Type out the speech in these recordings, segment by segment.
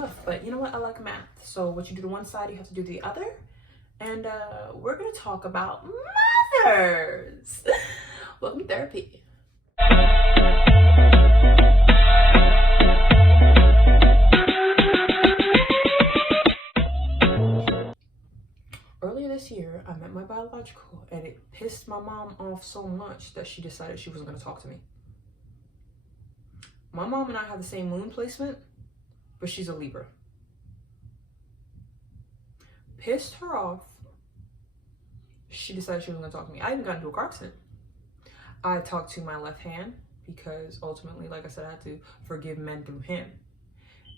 tough, but you know what? I like math. So what you do to one side, you have to do the other. And we're gonna talk about mothers. Welcome to therapy. Earlier this year, I met my biological, and it pissed my mom off so much that she decided she wasn't gonna talk to me. My mom and I have the same moon placement, but she's a Libra. Pissed her off. She decided she wasn't gonna talk to me. I even got into a car accident. I talked to my left hand because ultimately, like I said, I had to forgive men through him.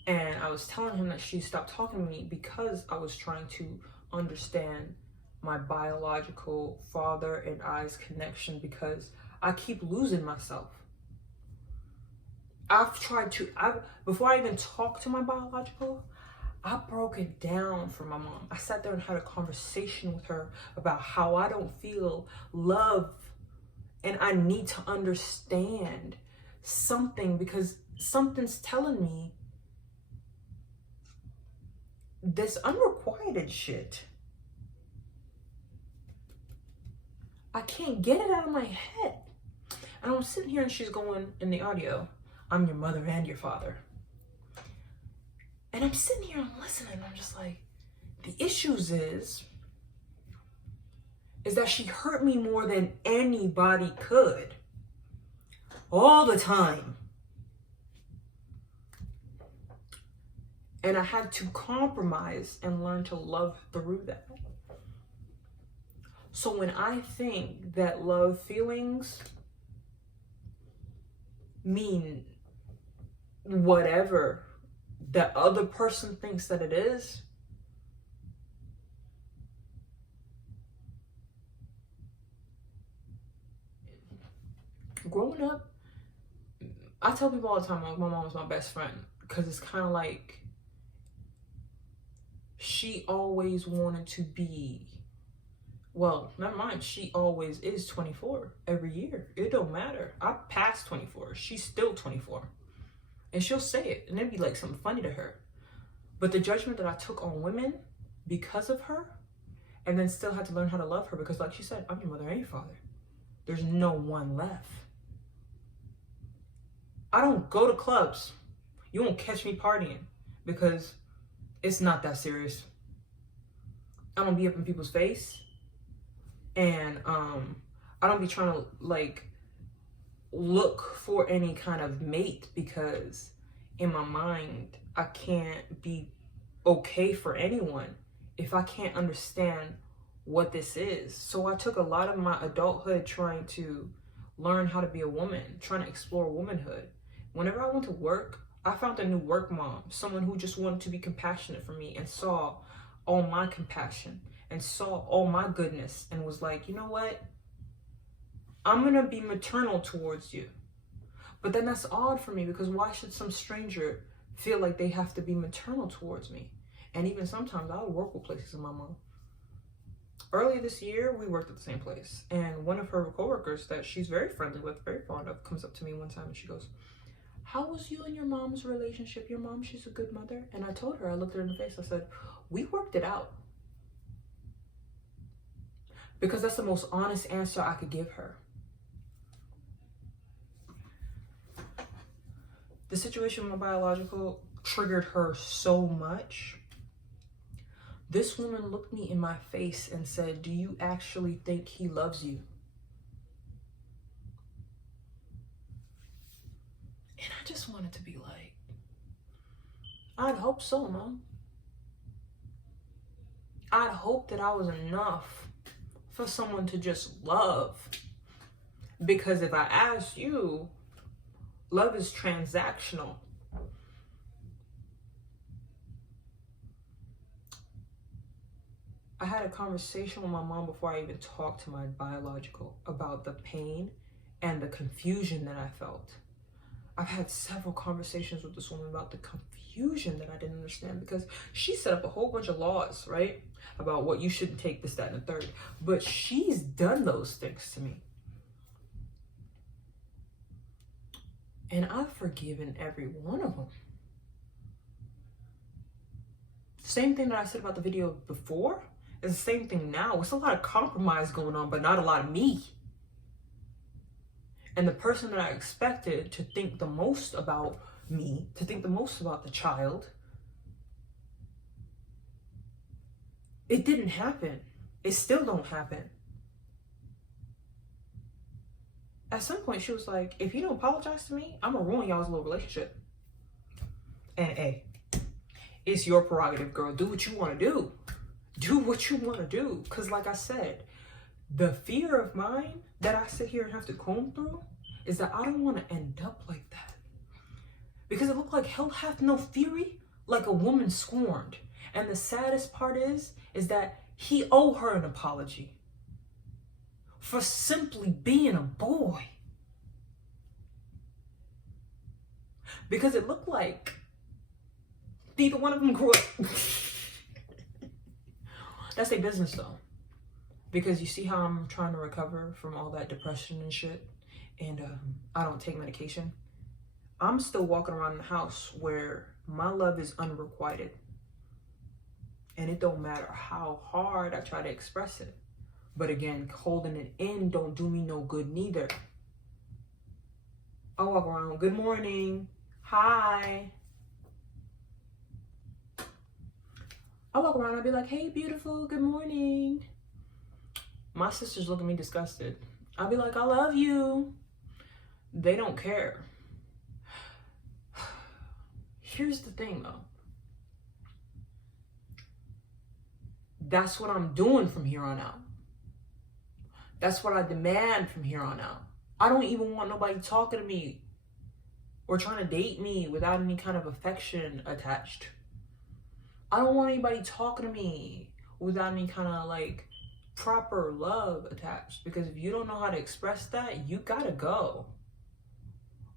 And I was telling him that she stopped talking to me because I was trying to understand my biological father and I's connection, because I keep losing myself. Before I even talked to my biological, I broke it down for my mom. I sat there and had a conversation with her about how I don't feel love, and I need to understand something, because something's telling me this unrequited shit. I can't get it out of my head. And I'm sitting here and she's going in the audio, I'm your mother and your father. And I'm sitting here and listening. I'm just like, the issues is that she hurt me more than anybody could. All the time. And I had to compromise and learn to love through that. So when I think that love feelings mean whatever that other person thinks that it is, growing up, I tell people all the time, like, my mom was my best friend, because it's kind of like she always wanted to be, well, never mind, she always is 24 every year. It don't matter. I passed 24. She's still 24. And she'll say it, and it'd be like something funny to her. But the judgment that I took on women because of her, and then still had to learn how to love her, because like she said, I'm your mother and your father. There's no one left. I don't go to clubs. You won't catch me partying, because it's not that serious. I don't be up in people's face, and I don't be trying to like look for any kind of mate, because in my mind I can't be okay for anyone if I can't understand what this is. So I took a lot of my adulthood trying to learn how to be a woman, trying to explore womanhood. Whenever I went to work, I found a new work mom, someone who just wanted to be compassionate for me and saw all my compassion and saw all my goodness and was like, you know what? I'm gonna be maternal towards you. But then that's odd for me, because why should some stranger feel like they have to be maternal towards me? And even sometimes I would work with places with my mom. Earlier this year, we worked at the same place, and one of her coworkers that she's very friendly with, very fond of, comes up to me one time and she goes, how was you and your mom's relationship? Your mom, she's a good mother. And I told her, I looked her in the face, I said, we worked it out. Because that's the most honest answer I could give her. The situation with my biological triggered her so much. This woman looked me in my face and said, do you actually think he loves you? And I just wanted to be like, I'd hope so, Mom. I'd hope that I was enough for someone to just love. Because if I ask you, love is transactional. I had a conversation with my mom before I even talked to my biological about the pain and the confusion that I felt. I've had several conversations with this woman about the confusion that I didn't understand, because she set up a whole bunch of laws, right? About what you shouldn't take, this, that, and the third. But she's done those things to me. And I've forgiven every one of them. Same thing that I said about the video before is the same thing now. It's a lot of compromise going on, but not a lot of me. And the person that I expected to think the most about me, to think the most about the child, it didn't happen. It still don't happen. At some point, she was like, if you don't apologize to me, I'm gonna ruin y'all's little relationship. And hey, it's your prerogative, girl. Do what you want to do. Do what you want to do. Because like I said, the fear of mine that I sit here and have to comb through is that I don't want to end up like that. Because it looked like hell hath no fury like a woman scorned. And the saddest part is that he owed her an apology for simply being a boy. Because it looked like neither one of them grew up. That's their business though. Because you see how I'm trying to recover from all that depression and shit, and I don't take medication. I'm still walking around the house where my love is unrequited. And it don't matter how hard I try to express it. But again, holding it in don't do me no good neither. I walk around, good morning, hi. I walk around, I'll be like, hey, beautiful, good morning. My sisters look at me disgusted. I'll be like, I love you. They don't care. Here's the thing though. That's what I'm doing from here on out. That's what I demand from here on out. I don't even want nobody talking to me or trying to date me without any kind of affection attached. I don't want anybody talking to me without any kind of like proper love attached. Because if you don't know how to express that, you gotta go.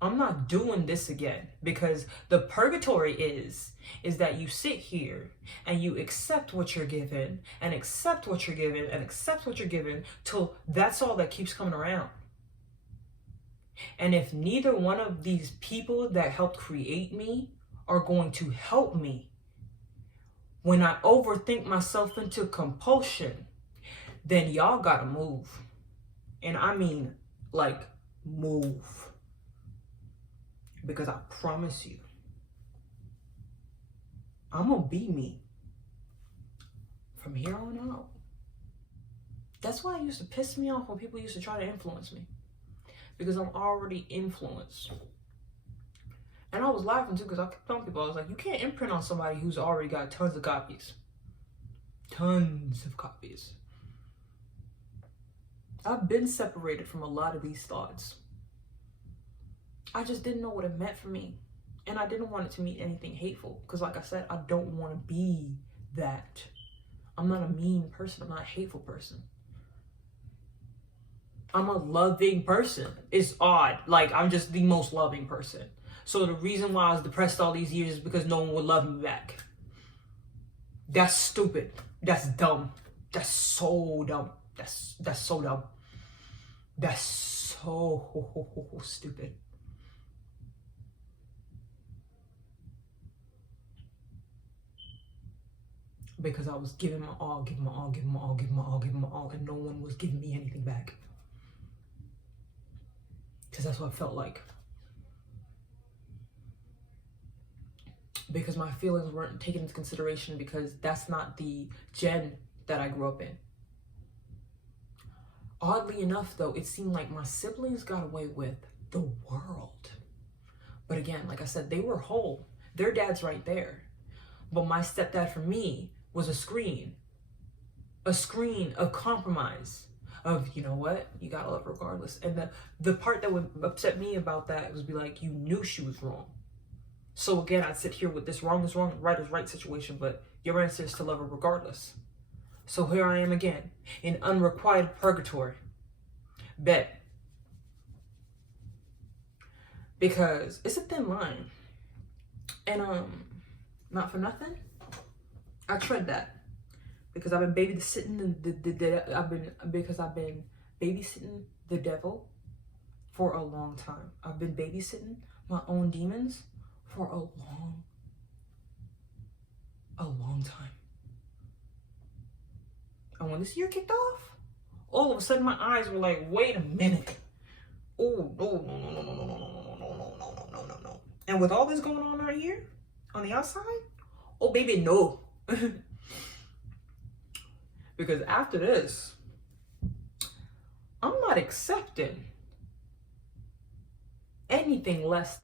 I'm not doing this again, because the purgatory is that you sit here and you accept what you're given and accept what you're given and accept what you're given till that's all that keeps coming around. And if neither one of these people that helped create me are going to help me when I overthink myself into compulsion, then y'all gotta move. And I mean, like, move. Because I promise you, I'm gonna be me from here on out. That's why it used to piss me off when people used to try to influence me. Because I'm already influenced. And I was laughing too, because I kept telling people, I was like, you can't imprint on somebody who's already got tons of copies. Tons of copies. I've been separated from a lot of these thoughts. I just didn't know what it meant for me. And I didn't want it to mean anything hateful. Because like I said, I don't want to be that. I'm not a mean person. I'm not a hateful person. I'm a loving person. It's odd. Like, I'm just the most loving person. So the reason why I was depressed all these years is because no one would love me back. That's stupid. That's dumb. That's so dumb. That's so dumb. That's so stupid. Because I was giving my all, and no one was giving me anything back. Because that's what it felt like. Because my feelings weren't taken into consideration, because that's not the gen that I grew up in. Oddly enough, though, it seemed like my siblings got away with the world. But again, like I said, they were whole. Their dad's right there. But my stepdad, for me, was a screen of compromise, of, you know what, you gotta love regardless. And the part that would upset me about that was be like, you knew she was wrong. So again, I'd sit here with this wrong is wrong, right is right situation, but your answer is to love her regardless. So here I am again, in unrequited purgatory. Bet. Because it's a thin line. And not for nothing, I tread that. Because I've been babysitting I've been babysitting the devil for a long time. I've been babysitting my own demons for a long time. And when this year kicked off, all of a sudden my eyes were like, wait a minute. Oh, no, no, no, no, no, no, no, no, no, no, no, no, no, no, no. And with all this going on right here, on the outside, oh, baby, no. Because after this, I'm not accepting anything less